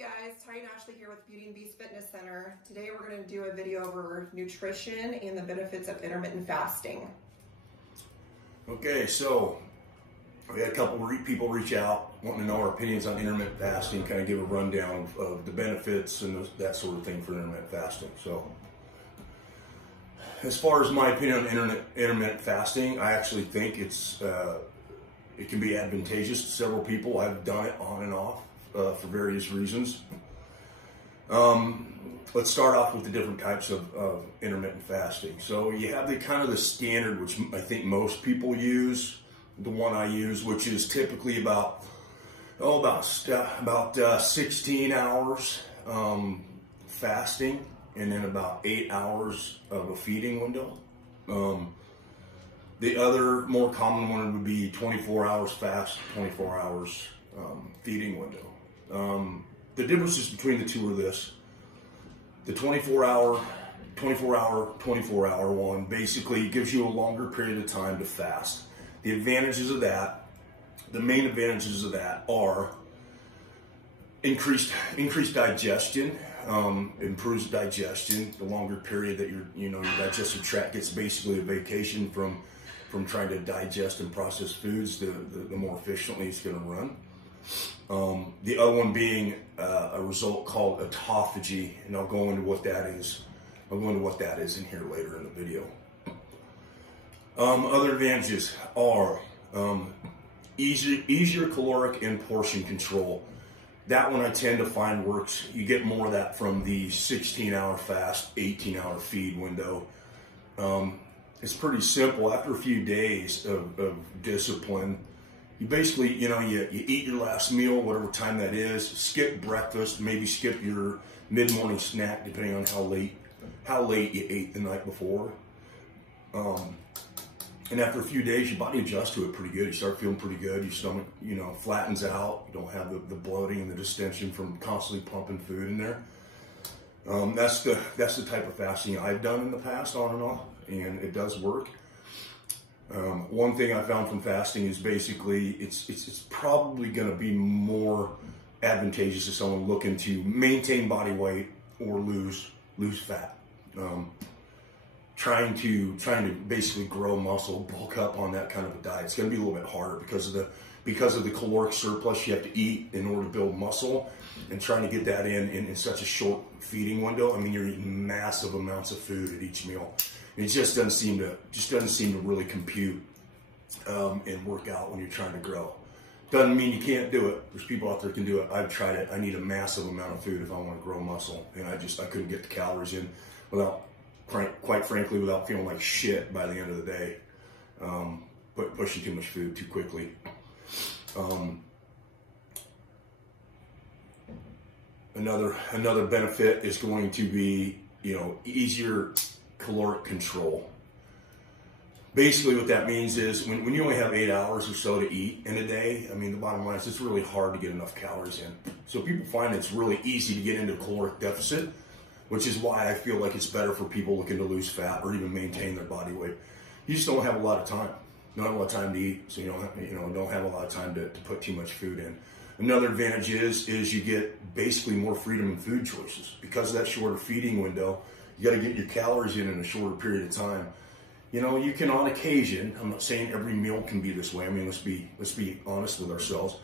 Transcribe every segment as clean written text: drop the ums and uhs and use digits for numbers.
guys, Ty and Ashley here with Beauty and Beast Fitness Center. Today we're going to do a video over nutrition and the benefits of intermittent fasting. Okay, so we had a couple of people reach out wanting to know our opinions on intermittent fasting, kind of give a rundown of the benefits and that sort of thing for intermittent fasting. So as far as my opinion on intermittent fasting, I actually think it can be advantageous to several people. I've done it on and off for various reasons. Let's start off with the different types of intermittent fasting. So you have the kind of the standard, which I think most people use, the one I use, which is typically about 16 hours fasting, and then about 8 hours of a feeding window. The other more common one would be 24 hours fast, 24 hours feeding window. The differences between the two are this. The 24 hour one basically gives you a longer period of time to fast. The advantages of that, the main advantages of that are increased digestion, improves digestion. The longer period that your digestive tract gets basically a vacation from trying to digest and process foods, the more efficiently it's going to run. The other one being a result called autophagy, and I'll go into what that is. I'll go into what that is in here later in the video. Other advantages are easier caloric and portion control. That one I tend to find works. You get more of that from the 16-hour fast, 18-hour feed window. It's pretty simple. After a few days of discipline, you basically, you eat your last meal, whatever time that is, skip breakfast, maybe skip your mid-morning snack, depending on how late you ate the night before. And after a few days, your body adjusts to it pretty good. You start feeling pretty good. Your stomach, flattens out. You don't have the bloating and the distension from constantly pumping food in there. That's the type of fasting I've done in the past, on and off, and it does work. One thing I found from fasting is basically it's probably going to be more advantageous to someone looking to maintain body weight or lose fat. Trying to basically grow muscle, bulk up on that kind of a diet. It's going to be a little bit harder because of the caloric surplus you have to eat in order to build muscle, and trying to get that in such a short feeding window. I mean, you're eating massive amounts of food at each meal. It just doesn't seem to really compute and work out when you're trying to grow. Doesn't mean you can't do it. There's people out there who can do it. I've tried it. I need a massive amount of food if I want to grow muscle, and I couldn't get the calories in quite frankly, without feeling like shit by the end of the day. But pushing too much food too quickly. Another benefit is going to be, easier caloric control. Basically what that means is when you only have 8 hours or so to eat in a day, I mean, the bottom line is it's really hard to get enough calories in. So people find it's really easy to get into a caloric deficit, which is why I feel like it's better for people looking to lose fat or even maintain their body weight. You just don't have a lot of time. You don't have a lot of time to eat, so you don't have a lot of time to put too much food in. Another advantage is you get basically more freedom in food choices. Because of that shorter feeding window, you got to get your calories in a shorter period of time. You can on occasion, I'm not saying every meal can be this way. I mean, let's be honest with ourselves.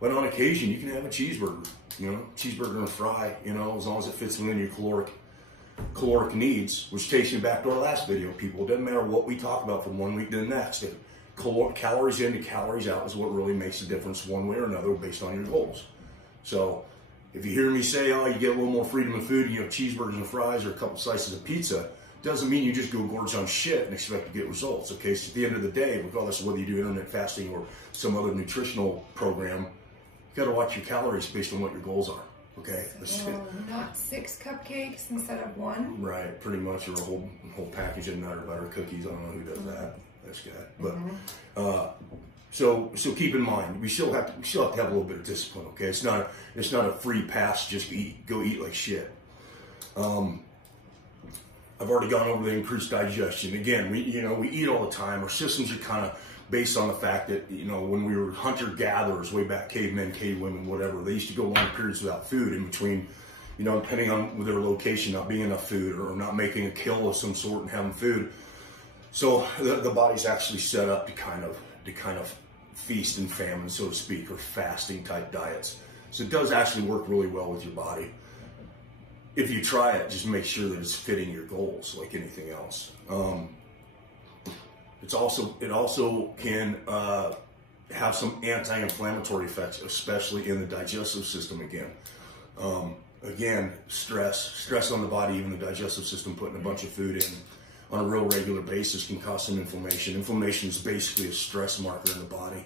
But on occasion, you can have a cheeseburger, cheeseburger and fry, as long as it fits within your caloric needs, which takes you back to our last video, people. It doesn't matter what we talk about from one week to the next. Calories in to calories out is what really makes a difference one way or another based on your goals. So if you hear me say, oh, you get a little more freedom of food, and you have cheeseburgers and fries or a couple slices of pizza, doesn't mean you just go gorge on shit and expect to get results, okay? So at the end of the day, regardless of whether you do intermittent fasting or some other nutritional program, you got to watch your calories based on what your goals are, okay? Not 6 cupcakes instead of 1. Right, pretty much, or a whole package of Nutter Butter cookies. I don't know who does that. That's good. But so keep in mind, we still have to have a little bit of discipline, okay? It's not a free pass. Just go eat like shit. I've already gone over the increased digestion. Again, we eat all the time. Our systems are kind of based on the fact that, you know, when we were hunter-gatherers way back, cavemen, cavewomen, whatever, they used to go long periods without food in between, you know, depending on their location, not being enough food or not making a kill of some sort and having food. So the body's actually set up to kind of feast and famine, so to speak, or fasting type diets. So it does actually work really well with your body. If you try it, just make sure that it's fitting your goals like anything else. It also can have some anti-inflammatory effects, especially in the digestive system again. Again, stress on the body, even the digestive system, putting a bunch of food in on a real regular basis can cause some inflammation. Inflammation is basically a stress marker in the body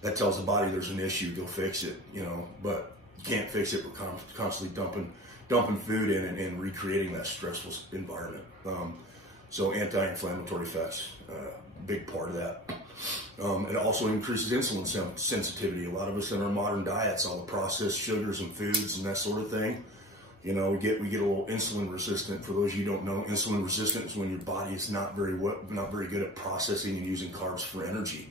that tells the body there's an issue, go fix it, you know, but you can't fix it. We're constantly dumping food in and recreating that stressful environment. So anti-inflammatory effects, big part of that. It also increases insulin sensitivity. A lot of us in our modern diets, all the processed sugars and foods and that sort of thing, you know, we get a little insulin resistant. For those of you who don't know, insulin resistant is when your body is not very good at processing and using carbs for energy.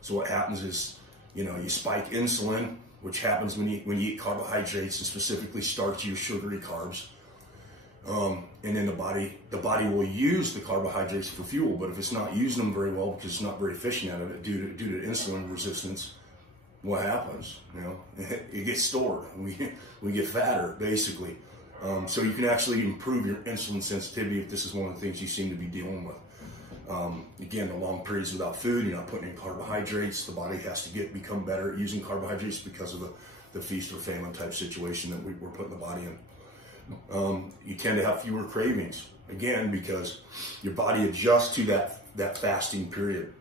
So what happens is, you know, you spike insulin, which happens when you eat carbohydrates and specifically starchy or sugary carbs. And then the body will use the carbohydrates for fuel, but if it's not using them very well because it's not very efficient at it due to insulin resistance, what happens? You know, it gets stored. We get fatter, basically. So you can actually improve your insulin sensitivity if this is one of the things you seem to be dealing with. Again, the long periods without food, you're not putting in carbohydrates. The body has to become better at using carbohydrates because of the feast or famine type situation that we're putting the body in. You tend to have fewer cravings, again, because your body adjusts to that fasting period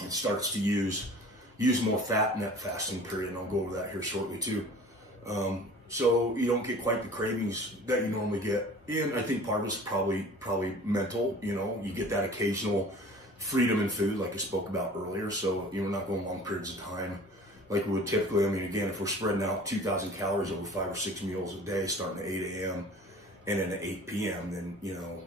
and starts to use more fat in that fasting period, and I'll go over that here shortly too. So you don't get quite the cravings that you normally get. And I think part of it's probably mental. You know, you get that occasional freedom in food, like I spoke about earlier. So you're not going long periods of time like we would typically. I mean, again, if we're spreading out 2,000 calories over 5 or 6 meals a day, starting at 8 a.m. and then at 8 p.m., then, you know,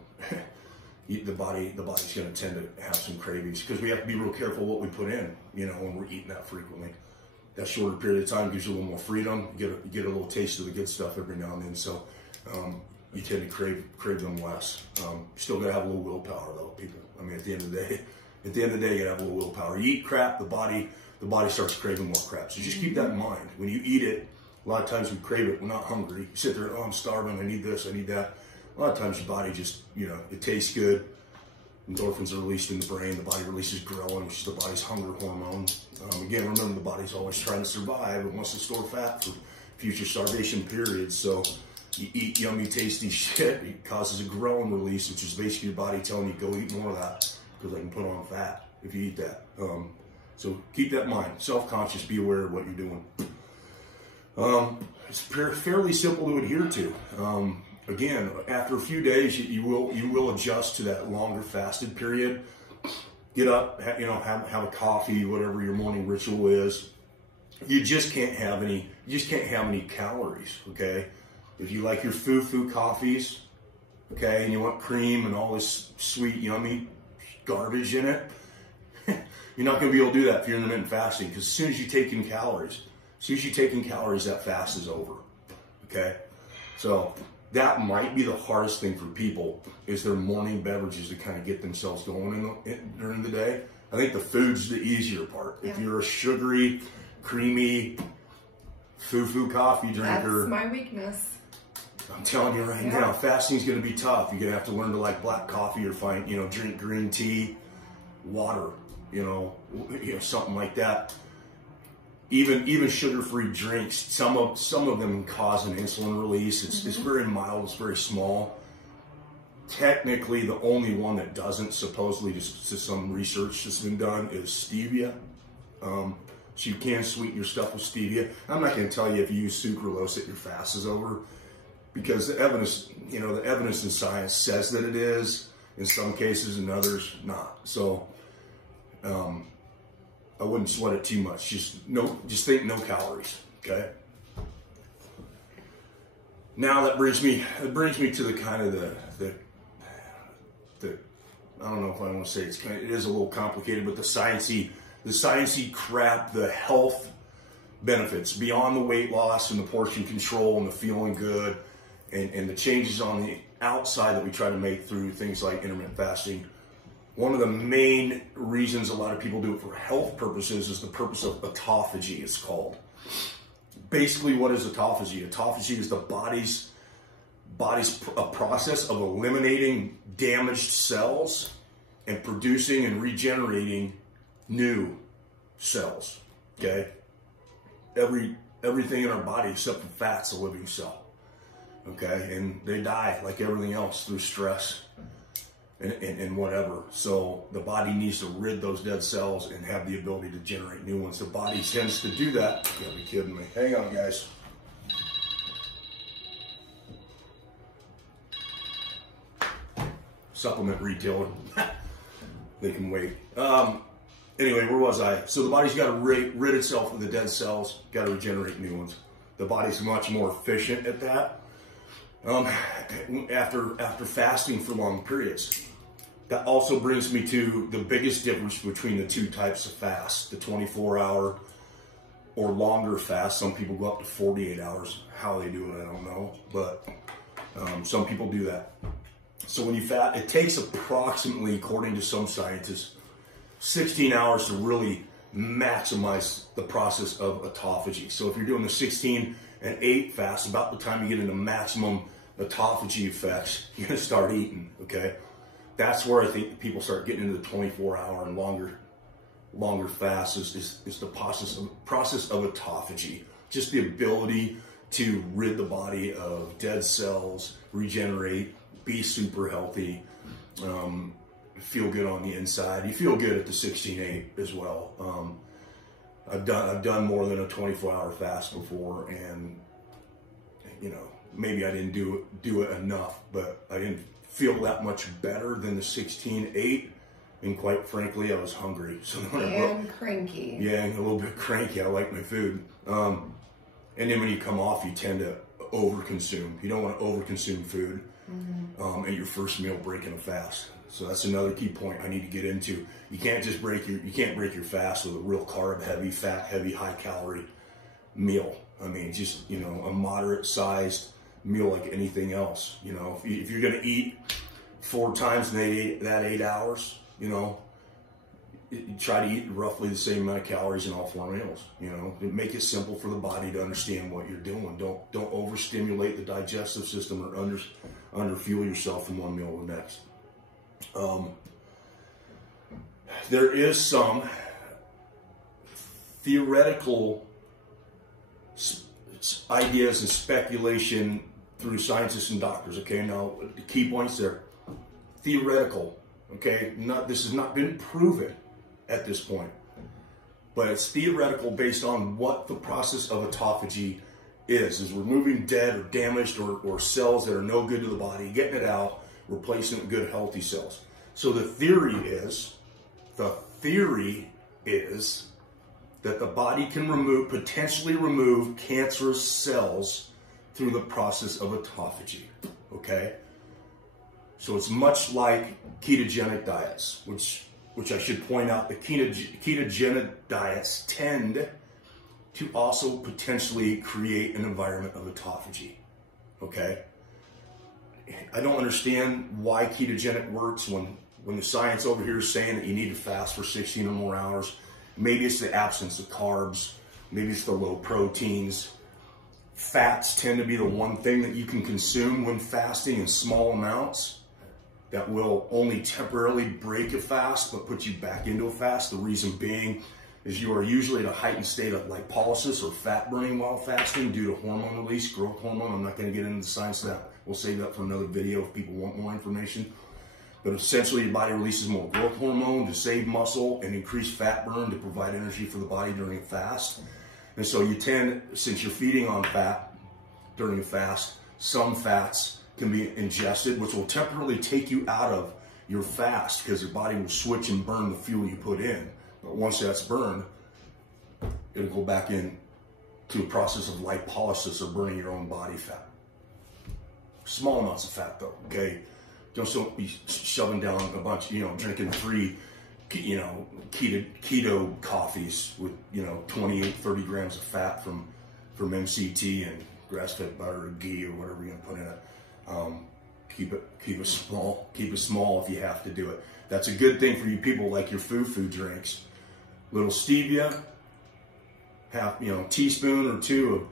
the body's going to tend to have some cravings because we have to be real careful what we put in, you know, when we're eating that frequently. That shorter period of time gives you a little more freedom. You get a little taste of the good stuff every now and then. So you tend to crave them less. Still got to have a little willpower, though, people. I mean, at the end of the day, you got to have a little willpower. You eat crap, the body starts craving more crap. So just keep that in mind. When you eat it, a lot of times we crave it. We're not hungry. You sit there, oh, I'm starving. I need this. I need that. A lot of times your body just, you know, it tastes good. Endorphins are released in the brain. The body releases ghrelin, which is the body's hunger hormone. Again, remember, the body's always trying to survive. It wants to store fat for future starvation periods. So you eat yummy, tasty shit. It causes a ghrelin release, which is basically your body telling you, go eat more of that because I can put on fat if you eat that. So keep that in mind. Self-conscious, be aware of what you're doing. It's fairly simple to adhere to. Again, after a few days, you will adjust to that longer fasted period. Get up, you know, have a coffee, whatever your morning ritual is. You just can't have any calories. Okay, if you like your foo coffees, okay, and you want cream and all this sweet, yummy garbage in it, you're not going to be able to do that if you're intermittent fasting. Because as soon as you take in calories, that fast is over. Okay, so that might be the hardest thing for people is their morning beverages to kind of get themselves going during the day. I think the food's the easier part. Yeah. If you're a sugary, creamy, foo coffee drinker. That's my weakness. I'm telling you right now, fasting's going to be tough. You're going to have to learn to like black coffee or drink green tea, water, you know, something like that. Even sugar-free drinks, some of them cause an insulin release. It's very mild, it's very small. Technically, the only one that doesn't, supposedly, to some research that's been done, is stevia. So you can sweeten your stuff with stevia. I'm not going to tell you if you use sucralose that your fast is over, because the evidence in science says that it is in some cases, and not. So I wouldn't sweat it too much. Just think no calories. Okay. Now that brings me to the kind of the I don't know if I want to say it is a little complicated, but the sciencey the sciencey crap, the health benefits beyond the weight loss and the portion control and the feeling good and the changes on the outside that we try to make through things like intermittent fasting. One of the main reasons a lot of people do it for health purposes is the purpose of autophagy, it's called. Basically, what is autophagy? Autophagy is the body's process of eliminating damaged cells and producing and regenerating new cells, okay? Everything in our body except for fat's a living cell, okay? And they die like everything else through stress and whatever. So the body needs to rid those dead cells and have the ability to generate new ones. The body tends to do that. You gotta be kidding me. Hang on, guys. Supplement retailer. They can wait. Anyway, where was I? So the body's got to rid itself of the dead cells, got to regenerate new ones. The body's much more efficient at that after fasting for long periods. That also brings me to the biggest difference between the two types of fast, the 24-hour or longer fast. Some people go up to 48 hours. How they do it, I don't know, but some people do that. So when you fast, it takes approximately, according to some scientists, 16 hours to really maximize the process of autophagy. So if you're doing the 16 and 8 fast, about the time you get into maximum autophagy effects, you're gonna start eating, okay? That's where I think people start getting into the 24-hour and longer fast is the process of autophagy. Just the ability to rid the body of dead cells, regenerate, be super healthy, feel good on the inside. You feel good at the 16-8 as well. I've done more than a 24-hour fast before, and you know, maybe I didn't do it enough, but I didn't feel that much better than the 16-8. And quite frankly, I was hungry. So cranky. Yeah, and a little bit cranky. I like my food. And then when you come off, you tend to overconsume. You don't want to overconsume food at your first meal breaking a fast. So that's another key point I need to get into. You can't just break your fast with a real carb heavy, fat heavy, high calorie meal. I mean, just, you know, a moderate sized meal like anything else. You know, if you're going to eat 4 times in that 8 hours, you know, you try to eat roughly the same amount of calories in all 4 meals. You know, make it simple for the body to understand what you're doing. Don't overstimulate the digestive system or underfuel yourself from one meal to the next. There is some theoretical ideas and speculation through scientists and doctors. Okay, now the key points there: theoretical. Okay, this has not been proven at this point, but it's theoretical based on what the process of autophagy is removing dead or damaged or cells that are no good to the body, getting it out, replacing it with good healthy cells. So the theory is that the body can potentially remove cancerous cells through the process of autophagy, okay? So it's much like ketogenic diets, which I should point out, the ketogenic diets tend to also potentially create an environment of autophagy, okay? I don't understand why ketogenic works when the science over here is saying that you need to fast for 16 or more hours. Maybe it's the absence of carbs, maybe it's the low proteins. Fats tend to be the one thing that you can consume when fasting in small amounts that will only temporarily break a fast but put you back into a fast. The reason being is you are usually at a heightened state of lipolysis or fat burning while fasting due to hormone release, growth hormone. I'm not going to get into the science of that. We'll save that for another video if people want more information. But essentially, your body releases more growth hormone to save muscle and increase fat burn to provide energy for the body during a fast. And so you tend, since you're feeding on fat during a fast, some fats can be ingested, which will temporarily take you out of your fast because your body will switch and burn the fuel you put in. But once that's burned, it'll go back in to a process of lipolysis or burning your own body fat. Small amounts of fat though, okay? Don't be shoving down a bunch, you know, drinking 3 keto coffees with 28, 30 grams of fat from MCT and grass-fed butter or ghee or whatever you're gonna put in it. Keep it small. Keep it small if you have to do it. That's a good thing for you people like your food drinks. Little stevia, half teaspoon or two of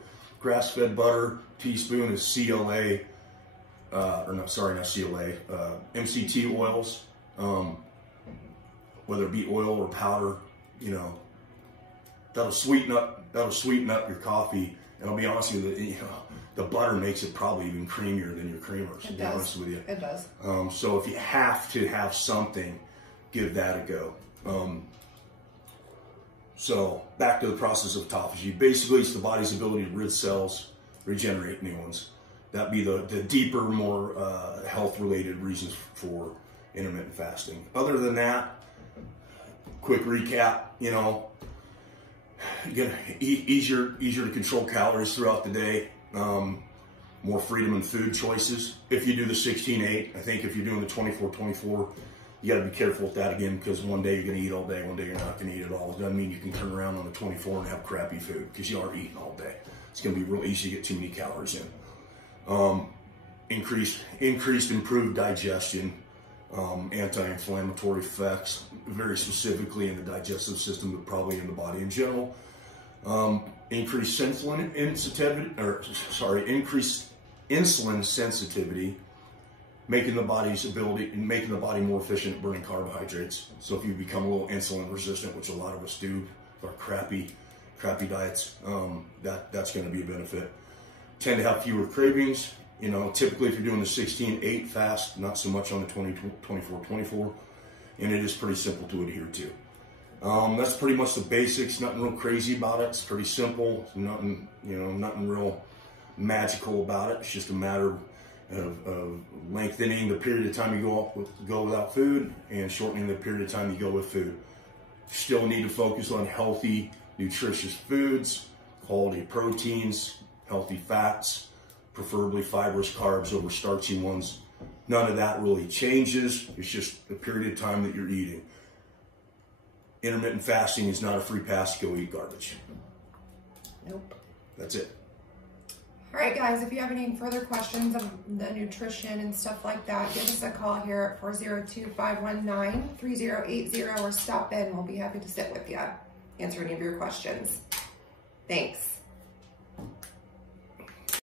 grass-fed butter, teaspoon of CLA, MCT oils, whether it be oil or powder, that'll sweeten up your coffee. And I'll be honest with you, the butter makes it probably even creamier than your creamers, to be honest with you. It does. So if you have to have something, give that a go. So back to the process of autophagy. Basically, it's the body's ability to rid cells, regenerate new ones. That'd be the deeper, more health-related reasons for intermittent fasting. Other than that, quick recap, easier to control calories throughout the day, more freedom in food choices. If you do the 16-8, I think if you're doing the 24-24, you got to be careful with that again, because one day you're going to eat all day, one day you're not going to eat at all. It doesn't mean you can turn around on the 24 and have crappy food, because you are eating all day. It's going to be real easy to get too many calories in. Increased improved digestion, anti-inflammatory effects, very specifically in the digestive system, but probably in the body in general. Increased insulin sensitivity, making the body more efficient at burning carbohydrates. So if you become a little insulin resistant, which a lot of us do, with our crappy diets, that's going to be a benefit. Tend to have fewer cravings. Typically if you're doing the 16-8 fast, not so much on the 24-24, and it is pretty simple to adhere to. That's pretty much the basics. Nothing real crazy about it. It's pretty simple. Nothing real magical about it. It's just a matter of lengthening the period of time you go without food and shortening the period of time you go with food. Still need to focus on healthy, nutritious foods, quality proteins, healthy fats, preferably fibrous carbs over starchy ones. None of that really changes. It's just the period of time that you're eating. Intermittent fasting is not a free pass to go eat garbage. Nope. That's it. All right, guys, if you have any further questions on the nutrition and stuff like that, give us a call here at 402-519-3080 or stop in. We'll be happy to sit with you, answer any of your questions. Thanks.